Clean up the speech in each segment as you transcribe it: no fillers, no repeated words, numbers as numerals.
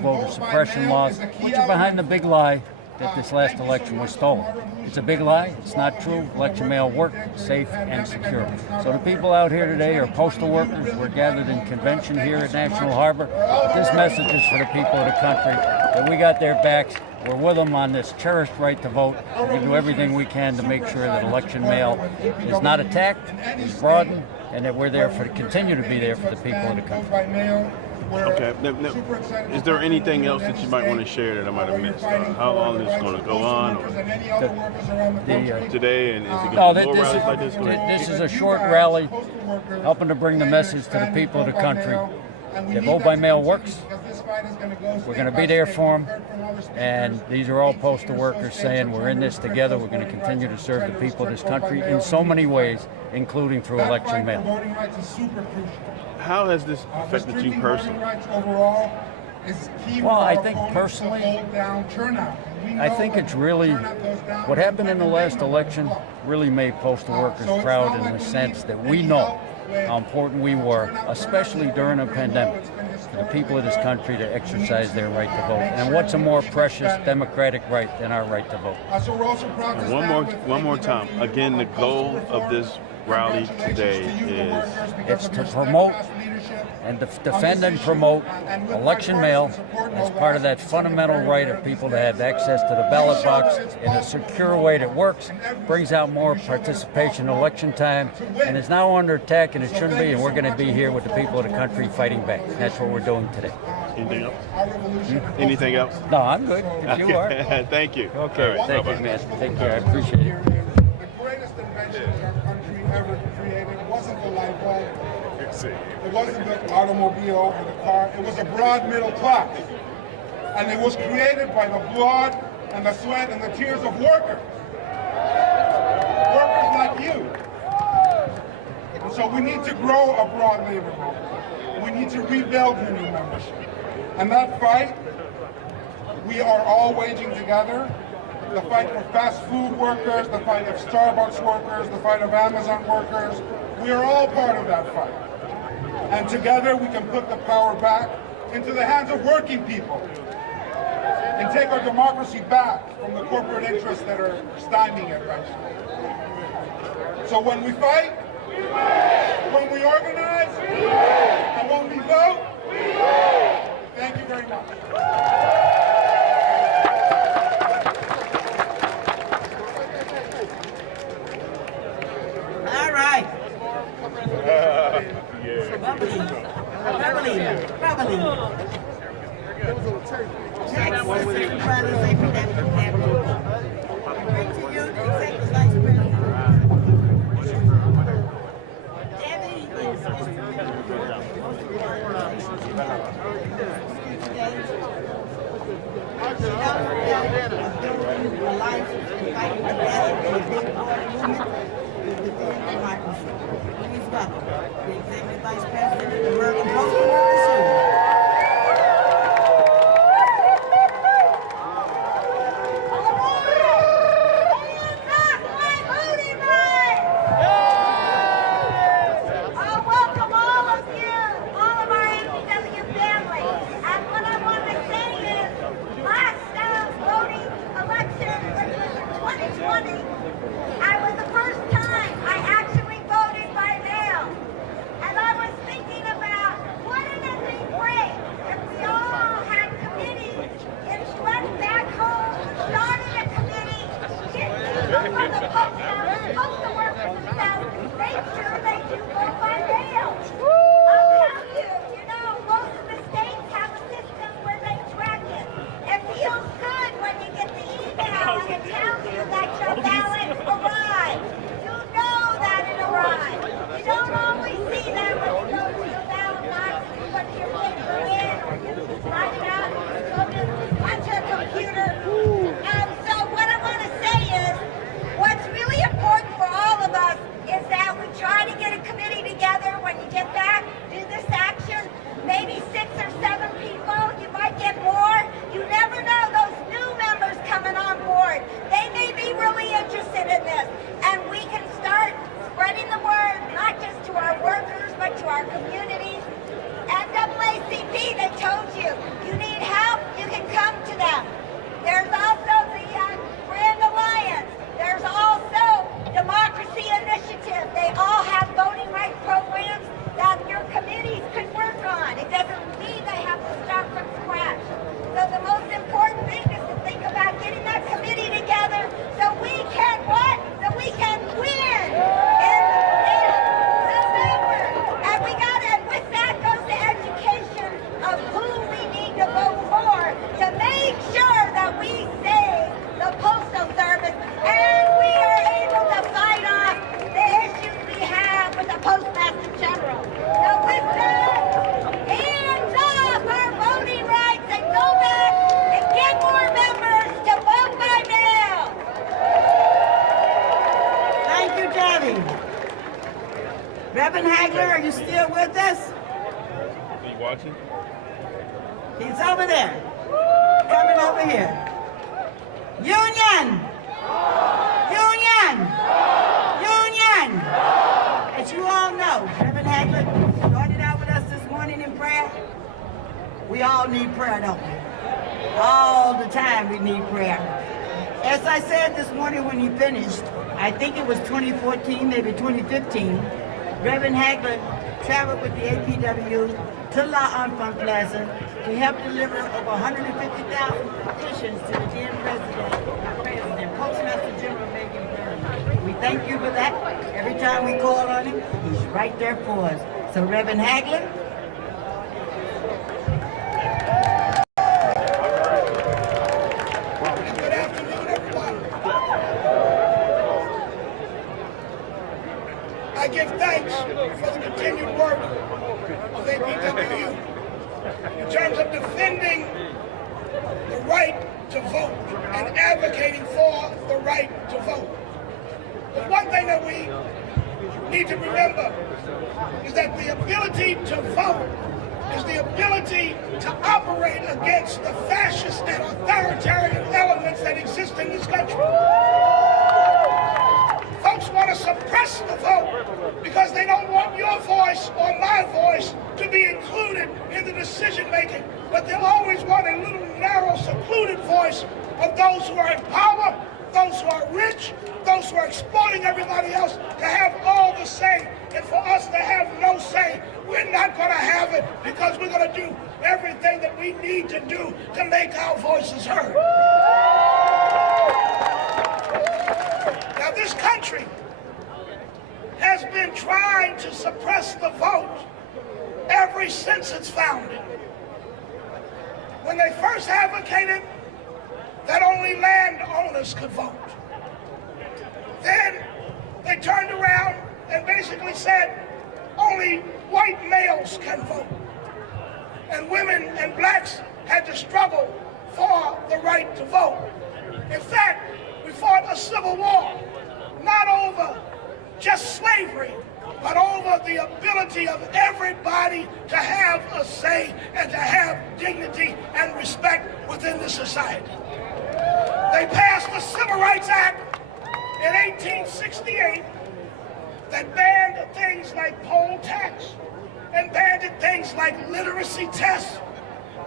voter suppression laws, which are behind the big lie that this last election was stolen. It's a big lie. It's not true. Election mail worked, safe and secure. So the people out here today are postal workers. We're gathered in convention here at National Harbor. This message is for the people of the country that we got their backs. We're with them on this cherished right to vote. We do everything we can to make sure that election mail is not attacked, is broadened, and that we're there to continue to be there for the people of the country. Okay. Now, is there anything else that you might want to share that I might have missed? How long is this going to go on? Today, and is it going to be more rallies like this? This is a short rally helping to bring the message to the people of the country that vote by mail works. We're going to be there for them, and these are all postal workers saying we're in this together. We're going to continue to serve the people of this country in so many ways, including through election mail. How has this affected you personally? Well, I think personally, I think it's really, what happened in the last election really made postal workers proud in the sense that we know how important we were, especially during a pandemic, for the people of this country to exercise their right to vote. And what's a more precious democratic right than our right to vote? And one more time. Again, the goal of this rally today is? It's to promote and defend and promote election mail as part of that fundamental right of people to have access to the ballot box in a secure way that works, brings out more participation in election time, and is now under attack, and it shouldn't be, and we're going to be here with the people of the country fighting back. That's what we're doing today. Anything else? Anything else? No, I'm good. If you are. Thank you. Okay, right, thank you, man. Take care. I appreciate it. The greatest invention our country ever created wasn't the light bulb. It wasn't the automobile or the car. It was a broad middle class. And it was created by the blood and the sweat and the tears of workers. Workers like you. And so we need to grow a broad labor movement. We need to rebuild union membership. And that fight, we are all waging together. The fight for fast food workers, the fight of Starbucks workers, the fight of Amazon workers. We are all part of that fight. And together we can put the power back into the hands of working people and take our democracy back from the corporate interests that are stymieing it right now. So when we fight, when we organize, and when we vote, thank you very much. All right. Bubbly. Next, Secretary bring to you the Executive Vice President. Debbie is the life fighting together in a big movement within democracy. Please welcome the Executive Vice President of the American Postal Workers Union. I was the first time I actually voted by mail. And I was thinking about what an still with us? Are you watching? He's over there. Coming over here. Union! Union! Union! As you all know, Reverend Hagler started out with us this morning in prayer. We all need prayer, don't we? All the time we need prayer. As I said this morning when he finished, I think it was 2014, maybe 2015, Reverend Hagler traveled with the APW to La Enfant Plaza to help deliver over 150,000 petitions to the then President, Postmaster General Megan Byrne. We thank you for that. Every time we call on him, he's right there for us. So Reverend Hagler. Good afternoon, everyone. I give thanks for the continued work of APWU in terms of defending the right to vote and advocating for the right to vote. But one thing that we need to remember is that the ability to vote is the ability to operate against the fascist and authoritarian elements that exist in this country. Folks want to suppress the vote because they don't want your voice or my voice to be included in the decision making, but they'll always want a little narrow, secluded voice of those who are in power, those who are rich, those who are exploiting everybody else to have all the say, and for us to have no say. We're not going to have it because we're going to do everything that we need to do to make our voices heard. Now, this country has been trying to suppress the vote ever since its founding. When they first advocated that only landowners could vote, then they turned around and basically said only white males can vote. And women and blacks had to struggle for the right to vote. In fact, we fought a civil war, not over just slavery, but over the ability of everybody to have a say and to have dignity and respect within the society. They passed the Civil Rights Act in 1868 that banned things like poll tax and banned things like literacy tests.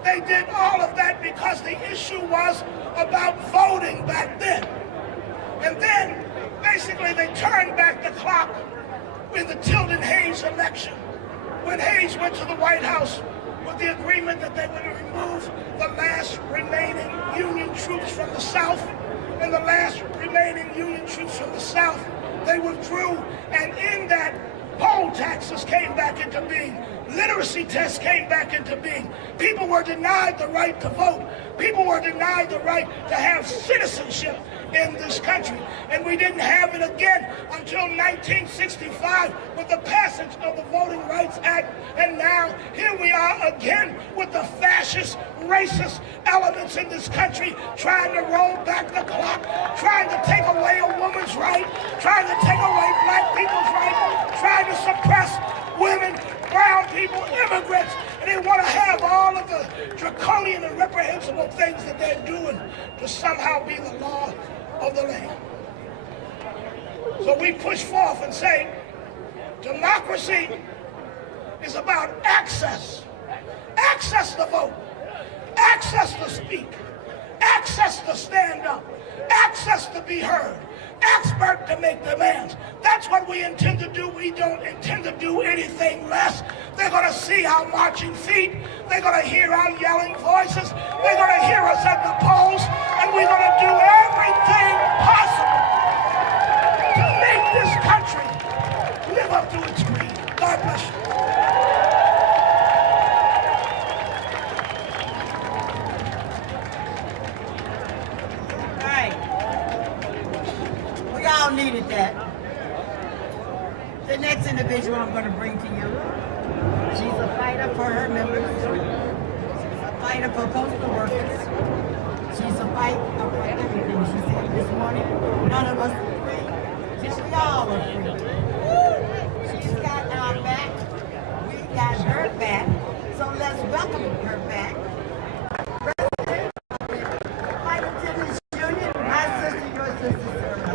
They did all of that because the issue was about voting back then. And then, basically, they turned back the clock in the Tilden Hayes election, when Hayes went to the White House with the agreement that they would remove the last remaining Union troops from the South, and the last remaining Union troops from the South, they withdrew, and in that, poll taxes came back into being. Literacy tests came back into being. People were denied the right to vote. People were denied the right to have citizenship in this country. And we didn't have it again until 1965 with the passage of the Voting Rights Act. And now here we are again with the fascist, racist elements in this country trying to roll back the clock, trying to take away a woman's right, trying to take away black people's right, trying to suppress women, brown people, immigrants, and they want to have all of the draconian and reprehensible things that they're doing to somehow be the law of the land. So we push forth and say, democracy is about access. Access to vote, access to speak, access to stand up, access to be heard, expert to make demands. That's what we intend to do. We don't intend to do anything less. They're going to see our marching feet. They're going to hear our yelling voices. They're going to hear us at the polls. And we're going to do everything possible to make this country live up to its creed. God bless you. All needed that. The next individual I'm going to bring to you, she's a fighter for her members. She's a fighter for postal workers. She's a fighter for everything. She said this morning, none of us are free. Just we all are free. She's got our back. got her back, so let's welcome her back. President of the Flight Attendants Union, my sister, your sister, Sarah.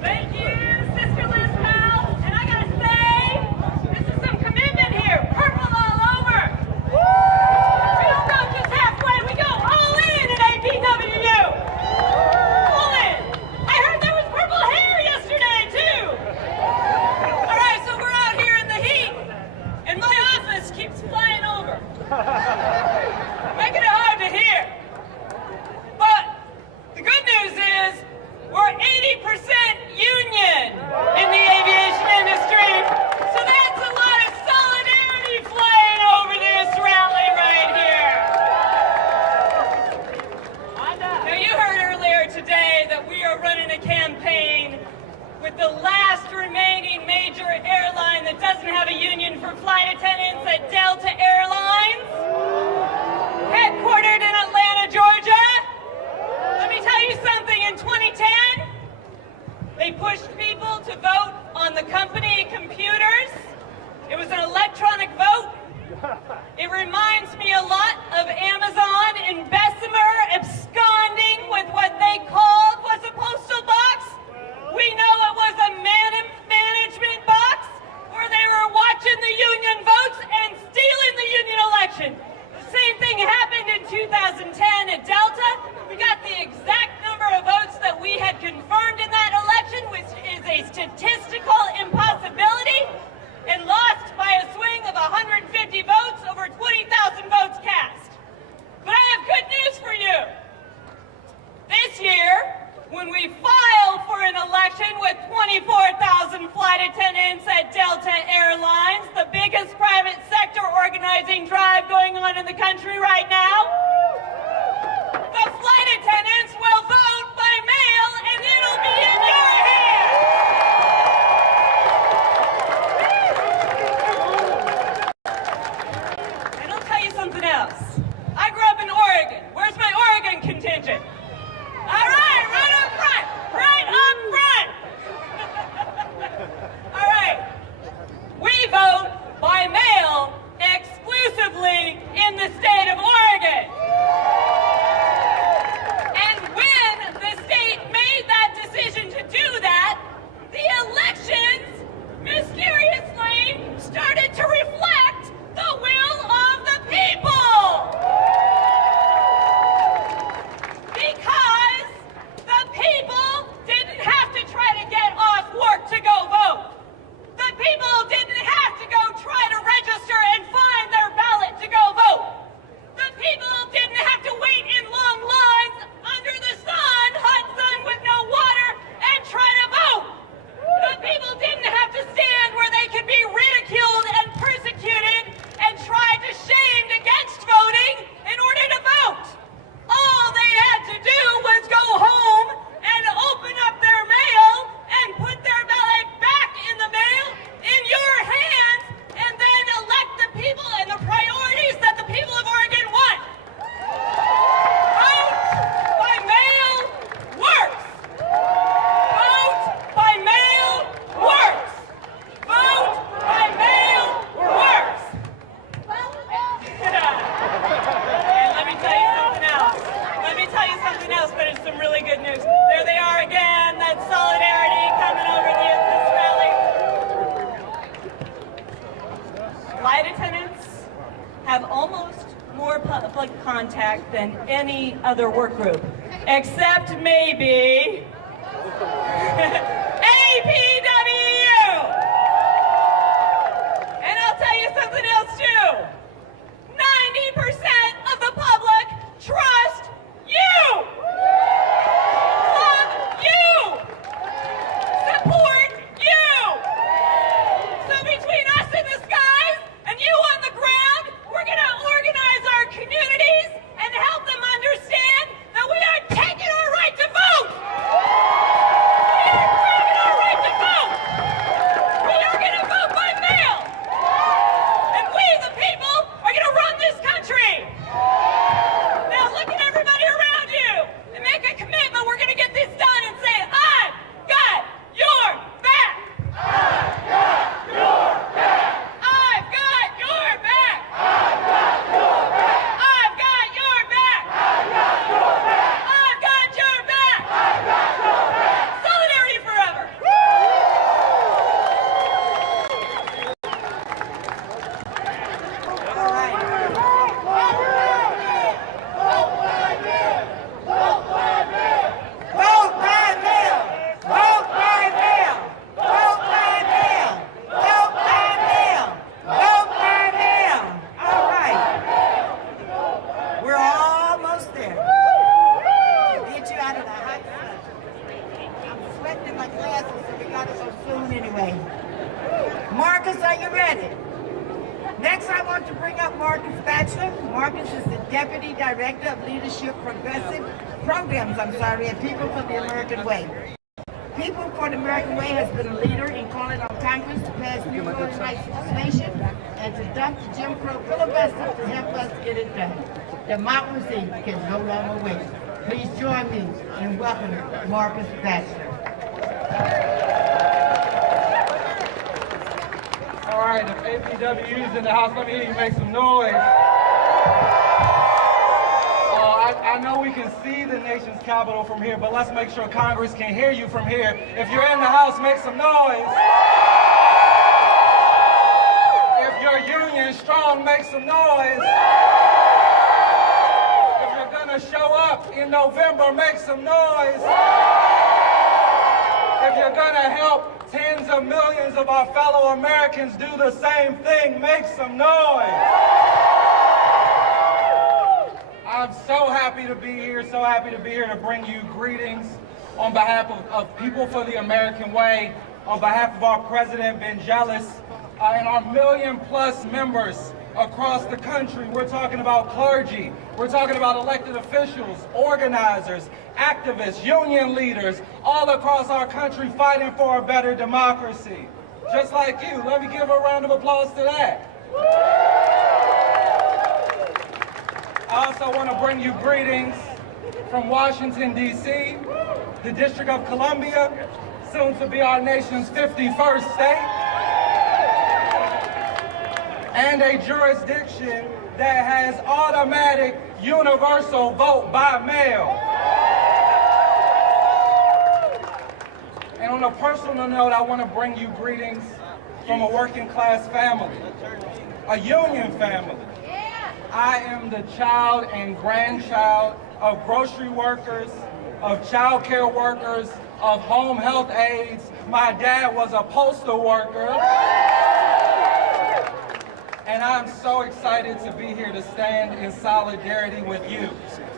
Thank you, Sister Liz Powell. And I gotta say, this is some commitment here. Purple all over. We don't go just halfway. We go all in at APWU. All in. I heard there was purple hair yesterday, too. All right, so we're out here in the heat, and my office keeps flying over, making it hard to hear. But the good news is we're 80% union in the aviation industry, so that's a lot of solidarity flying over this rally right here. Now you heard earlier today that we are running a campaign with the last remaining major airline that doesn't have a union for flight attendants at Delta Airlines, headquartered in Atlanta, Georgia. Let me tell you something, in 2010, they pushed people to vote on the company computers. It was an electronic vote. It reminds me a lot of Amazon and Bessemer absconding with what they called was a postal box. We know it was a management box where they were watching the union votes and stealing the union election. The same thing happened in 2010 at Delta. We got the exact number of votes that we had confirmed in that election, which is a statistical impossibility, and lost by a swing of 150 votes over 20,000 votes cast. But I have good news for you. This year, when we file for an election with 24,000 flight attendants at Delta Airlines, the biggest private sector organizing drive going on in the country right now, the flight attendants will vote by mail, and it'll be in your hands. And I'll tell you something else. I grew up in Oregon. Where's my Oregon contingent? All right, right up front. Right up front. All right. We vote by mail exclusively in the state of Oregon. And when the state made that decision to do that, the elections mysteriously started to reflect the will of the people. Because the people didn't have to try to get off work to go vote. The people didn't have to go try to register and find their ballot to go vote. The people didn't have to wait in long lines under the sun, hot sun with no water, and try to vote. The people didn't have to stand where they could be ridiculed and persecuted and tried to shamed against voting in order to vote. All they had to do was go home and open up their mail and put their ballot back in the mail in your hands and then elect the people and the priorities that the people of Oregon want. Vote by mail works. Vote by mail works. Vote by mail works. And let me tell you something else. Let me tell you something else, but it's some really good news. There they are again, that solidarity coming over this rally. Flight attendants have almost more public contact than any other work group, except maybe APWU. And I'll tell you something else too. 90% of the public trust you. Love you. Support you. So between us in the skies and you on the ground, we're going to organize our communities and help them understand that we are taking our right to vote. We are credit. Next, I want to bring up Marcus Batchelor. Marcus is the Deputy Director of Leadership Progressive Programs, at People for the American Way. People for the American Way has been a leader in calling on Congress to pass new voting rights legislation and to dump the Jim Crow filibuster to help us get it done. Democracy can no longer wait. Please join me in welcoming Marcus Batchelor. All right, if APW's in the house, let me hear you make some noise. I know we can see the nation's capital from here, but let's make sure Congress can hear you from here. If you're in the house, make some noise. If your union strong, make some noise. If you're gonna show up in November, make some noise. If you're gonna help tens of millions of our fellow Americans do the same thing, make some noise. I'm so happy to be here, to bring you greetings on behalf of People for the American Way, on behalf of our President Vangelis, and our million-plus members across the country. We're talking about clergy, we're talking about elected officials, organizers, activists, union leaders, all across our country fighting for a better democracy. Just like you. Let me give a round of applause to that. I also want to bring you greetings from Washington, D.C., the District of Columbia, soon to be our nation's 51st state, and a jurisdiction that has automatic universal vote by mail. And on a personal note, I want to bring you greetings from a working class family, a union family. I am the child and grandchild of grocery workers, of child care workers, of home health aides. My dad was a postal worker. And I'm so excited to be here to stand in solidarity with you,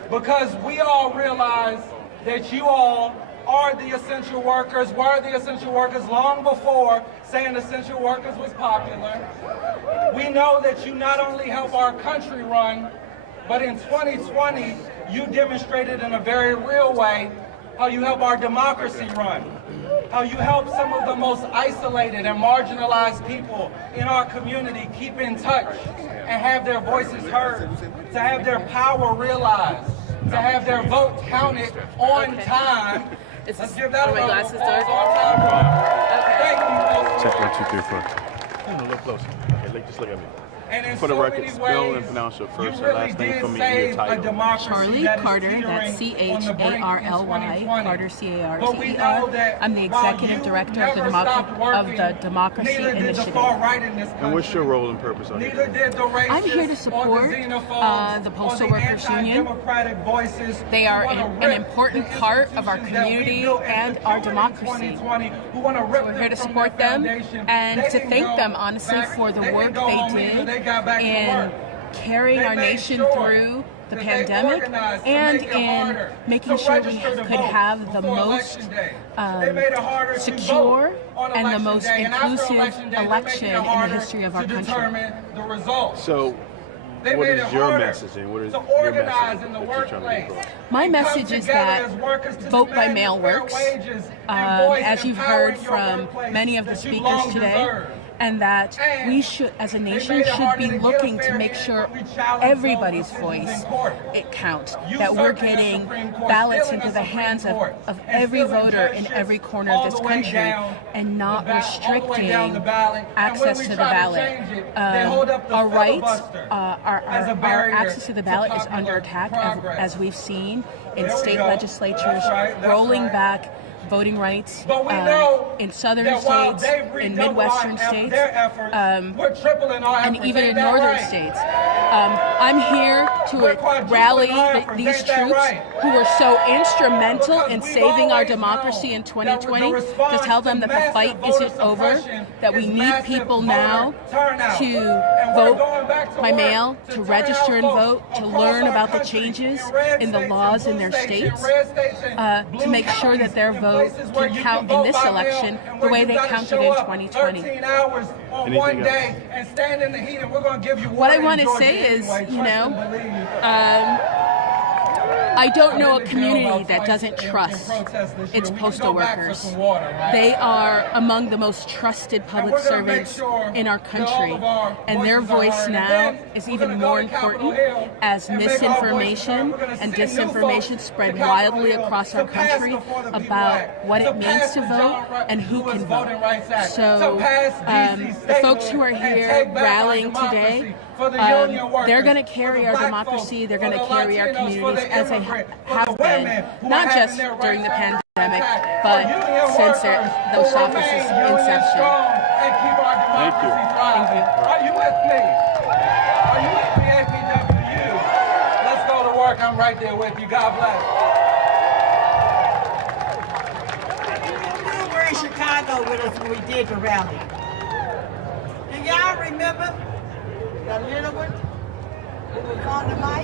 because we all realize that you all are the essential workers, were the essential workers long before saying essential workers was popular. We know that you not only help our country run, but in 2020, you demonstrated in a very real way how you help our democracy run, how you help some of the most isolated and marginalized people in our community keep in touch and have their voices heard, to have their power realized, to have their vote counted on time. Let's give that a round of applause. On time. Thank you. Check 1, 2, 3, 4. A little closer. Okay, just look at me. And for the record, spell and pronounce your first and last name for me and your title. Charlie Carter, that's C-H-A-R-L-Y, Carter, C-A-R-T-E-R. I'm the Executive Director of the Democracy Initiative. And what's your role and purpose on here? I'm here to support the Postal Workers Union. They are an important part of our community and our democracy. So we're here to support them and to thank them, honestly, for the work they did in carrying our nation through the pandemic and in making sure we could have the most secure and the most inclusive election in the history of our country. So, what is your message and what is your message that you're trying to get? My message is that vote by mail works, as you've heard from many of the speakers today, and that we should, as a nation, should be looking to make sure everybody's voice counts, that we're getting ballots into the hands of every voter in every corner of this country and not restricting access to the ballot. Our rights, our access to the ballot is under attack, as we've seen in state legislatures rolling back voting rights in southern states, in Midwestern states, and even in northern states. I'm here to rally these troops who were so instrumental in saving our democracy in 2020, to tell them that the fight isn't over, that we need people now to vote by mail, to register and vote, to learn about the changes in the laws in their states, to make sure that their vote vote can count in this election the way they counted in 2020. 13 hours on one day and stand in the heat, and we're going to give you what I want to say is, you know, I don't know a community that doesn't trust its postal workers. They are among the most trusted public servants in our country, and their voice now is even more important as misinformation and disinformation spread wildly across our country about what it means to vote and who can vote. So the folks who are here rallying today, they're going to carry our democracy, they're going to carry our communities as they have been, not just during the pandemic, but since those offices' inception. Thank you. Are you with me? Are you with me, APWU? Let's go to work. I'm right there with you. God bless. You were in Chicago with us when we did the rally. Do y'all remember the little one who was on the mic?